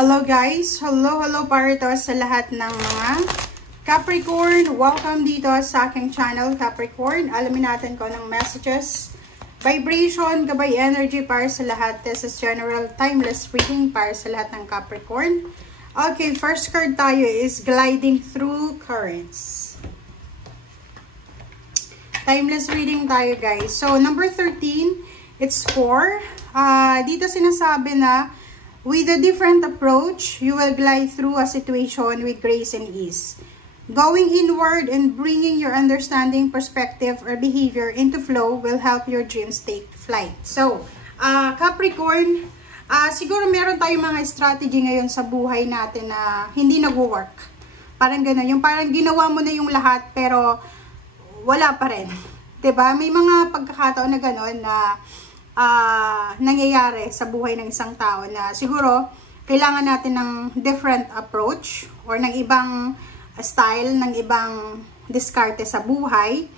Hello guys! Hello para to sa lahat ng mga Capricorn. Welcome dito sa aking channel, Capricorn. Alamin natin kung anong messages, vibration, gabay energy para sa lahat. This is general timeless reading para sa lahat ng Capricorn. Okay, first card tayo is gliding through currents. Timeless reading tayo guys. So, number 13, it's 4. Dito sinasabi na, with a different approach, you will glide through a situation with grace and ease. Going inward and bringing your understanding, perspective, or behavior into flow will help your dreams take flight. So, Capricorn, siguro meron tayong mga strategy ngayon sa buhay natin na hindi nag-work. Parang gano'n. Yung parang ginawa mo na yung lahat pero wala pa rin. 'Di ba? May mga pagkakataon na gano'n na nangyayari sa buhay ng isang tao na siguro kailangan natin ng different approach or ng ibang style, ng ibang diskarte sa buhay.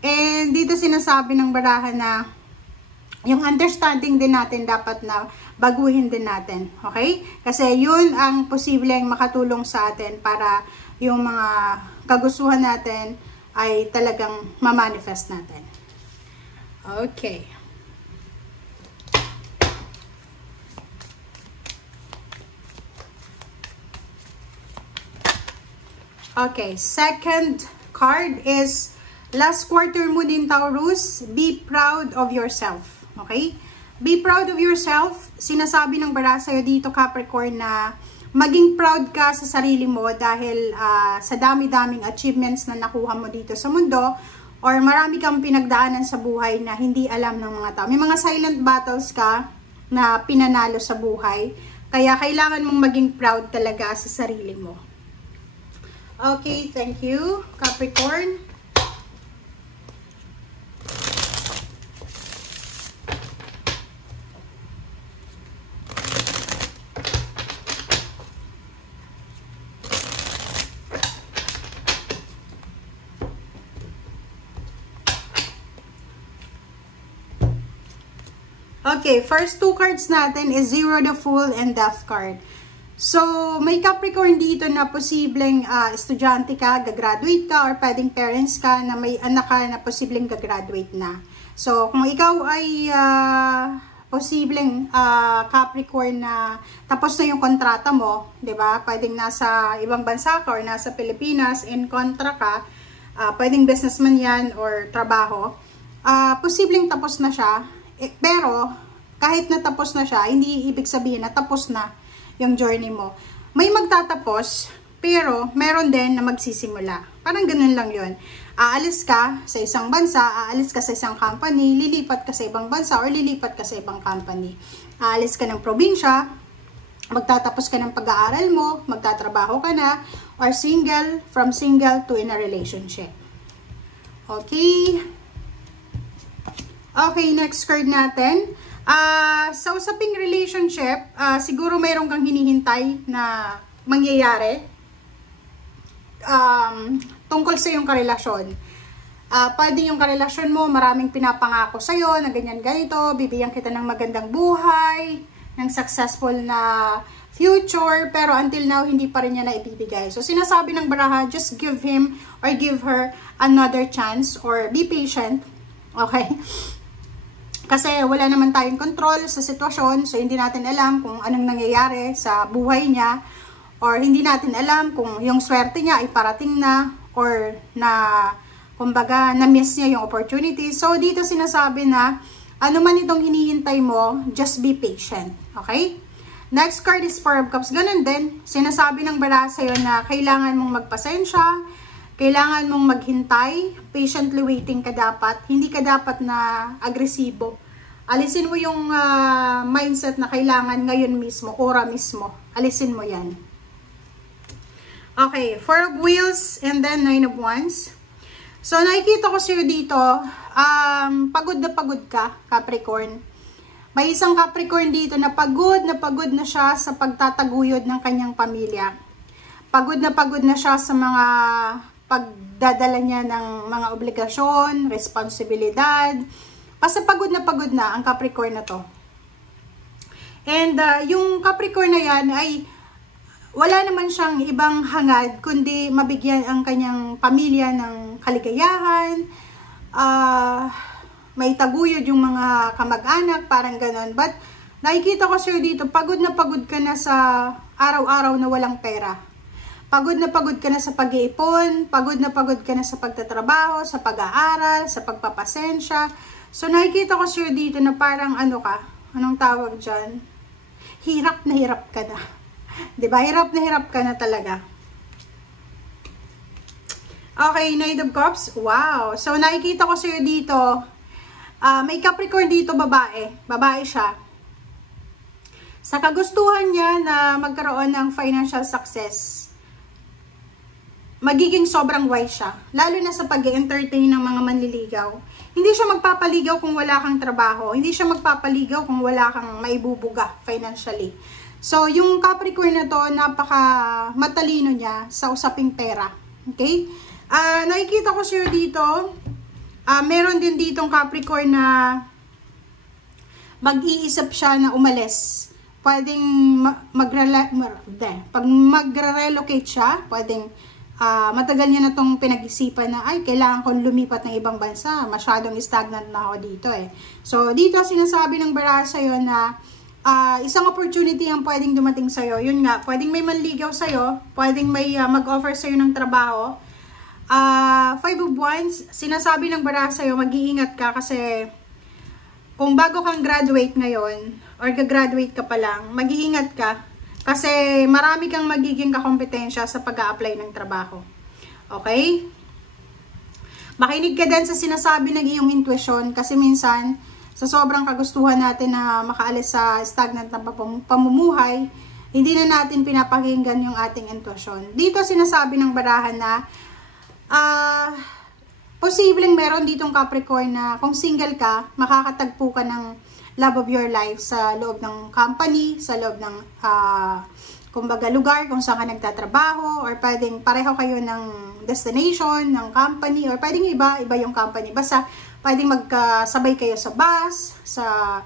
And dito sinasabi ng barahan na yung understanding din natin dapat na baguhin din natin. Okay? Kasi yun ang posibleng makatulong sa atin para yung mga kagustuhan natin ay talagang ma-manifest natin. Okay. Okay, second card is last quarter moon in Taurus, be proud of yourself. Okay? Be proud of yourself. Sinasabi ng bara sa'yo dito, Capricorn, na maging proud ka sa sarili mo dahil sa dami-daming achievements na nakuha mo dito sa mundo or marami kang pinagdaanan sa buhay na hindi alam ng mga tao. May mga silent battles ka na pinanalo sa buhay. Kaya kailangan mong maging proud talaga sa sarili mo. Okay, thank you, Capricorn. Okay, first two cards natin is Zero, the Fool, and Death card. So, may Capricorn dito na posibleng estudyante ka, gagraduate ka, or pwedeng parents ka na may anak ka na posibleng gagraduate na. So, kung ikaw ay posibleng Capricorn na tapos na yung kontrata mo, 'di ba? Pwedeng nasa ibang bansa ka or nasa Pilipinas, in kontra ka, pwedeng businessman 'yan or trabaho. Posibleng tapos na siya, pero kahit na tapos na siya, hindi ibig sabihin na tapos na yung journey mo. May magtatapos, pero meron din na magsisimula. Parang ganun lang yun. Aalis ka sa isang bansa, aalis ka sa isang company, lilipat ka sa ibang bansa, or lilipat ka sa ibang company. Aalis ka ng probinsya, magtatapos ka ng pag-aaral mo, magtatrabaho ka na, or single, from single to in a relationship. Okay? Okay, next card natin. Sa usaping relationship, siguro mayroon kang hinihintay na mangyayari tungkol sa iyong karelasyon. Pwede yung karelasyon mo, maraming pinapangako sa'yo na ganyan ganito, bibigyan kita ng magandang buhay, ng successful na future, pero until now, hindi pa rin niya na ibibigay. So, sinasabi ng baraha, just give him or give her another chance or be patient. Okay? Kasi wala naman tayong control sa sitwasyon, so hindi natin alam kung anong nangyayari sa buhay niya, or hindi natin alam kung yung swerte niya ay parating na, or na, kumbaga, na-miss niya yung opportunity. So, dito sinasabi na, ano man itong hinihintay mo, just be patient. Okay? Next card is Four of Cups. Ganun din, sinasabi ng bara sa'yo na kailangan mong magpasensya, kailangan mong maghintay, patiently waiting ka dapat. Hindi ka dapat na agresibo. Alisin mo yung mindset na kailangan ngayon mismo, ora mismo. Alisin mo yan. Okay, Four of Wheels and then Nine of Wands. So, nakikita ko sa'yo dito, pagod ka, Capricorn. May isang Capricorn dito na pagod na siya sa pagtataguyod ng kanyang pamilya. Pagod na siya sa mga pagdadala niya ng mga obligasyon, responsibilidad. Kasi pagod na ang Capricorn na to. And yung Capricorn na yan ay wala naman siyang ibang hangad kundi mabigyan ang kanyang pamilya ng kaligayahan, may taguyod yung mga kamag-anak, parang ganon. But nakikita ko sir dito, pagod na pagod ka na sa araw-araw na walang pera. Pagod na pagod ka na sa pag-iipon, pagod na pagod ka na sa pagtatrabaho, sa pag-aaral, sa pagpapasensya. So nakikita ko sir dito na parang ano ka, anong tawag dyan? Hirap na hirap ka na. Diba? Hirap na hirap ka na talaga. Okay, Knight of Cups. Wow. So, nakikita ko sa'yo dito, may Capricorn dito, babae. Babae siya. Sa kagustuhan niya na magkaroon ng financial success, magiging sobrang wise siya. Lalo na sa pag-entertain ng mga manliligaw. Hindi siya magpapaligaw kung wala kang trabaho. Hindi siya magpapaligaw kung wala kang maibubuga financially. So, yung Capricorn na to, napaka matalino niya sa usaping pera. Okay? Nakikita ko sir dito, meron din ditong Capricorn na mag-iisip siya na umalis. Pwedeng pag magre-relocate siya, pwedeng matagal niya na tong pinag-isipan na, ay, kailangan kong lumipat ng ibang bansa. Masyadong stagnant na ako dito eh. So, dito sinasabi ng baraha sa'yo na isang opportunity ang pwedeng dumating sa'yo. Yun nga, pwedeng may manligaw sa'yo, pwedeng may mag-offer sa'yo ng trabaho. Five of Wands, sinasabi ng baraha sa'yo, mag-iingat ka kasi kung bago kang graduate ngayon, or gagraduate ka pa lang, mag-iingat ka kasi marami kang magiging kakompetensya sa pag-a-apply ng trabaho. Okay? Makinig ka din sa sinasabi ng iyong intuition kasi minsan, sa sobrang kagustuhan natin na makaalis sa stagnant na pamumuhay, hindi na natin pinapakinggan yung ating intuition. Dito sinasabi ng barahan na posibleng meron ditong Capricorn na kung single ka, makakatagpo ka ng love of your life sa loob ng company, sa loob ng kumbaga lugar kung saan ka nagtatrabaho, or pwedeng pareho kayo ng destination, ng company, or pwedeng iba yung company. Basta pwedeng magkasabay kayo sa bus, sa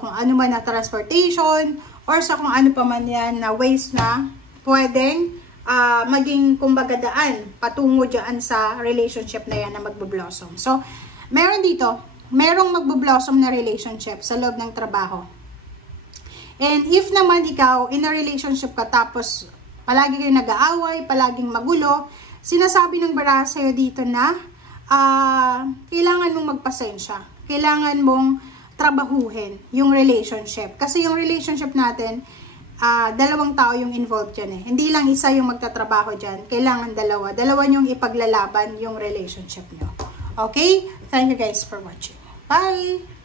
kung ano man na transportation, or sa kung ano pa man yan na ways na pwedeng maging kumbaga daan patungo dyan sa relationship na yan na magbo-blossom. So, merong magbo-blossom na relationship sa loob ng trabaho. And if naman ikaw, in a relationship ka, tapos palagi kayo nag-aaway, palaging magulo, sinasabi ng baraha sa'yo dito na kailangan mong magpasensya. Kailangan mong trabahuhin yung relationship. Kasi yung relationship natin, dalawang tao yung involved dyan eh. Hindi lang isa yung magtatrabaho dyan. Kailangan dalawa. Dalawa yung ipaglalaban yung relationship nyo. Okay? Thank you guys for watching. Bye!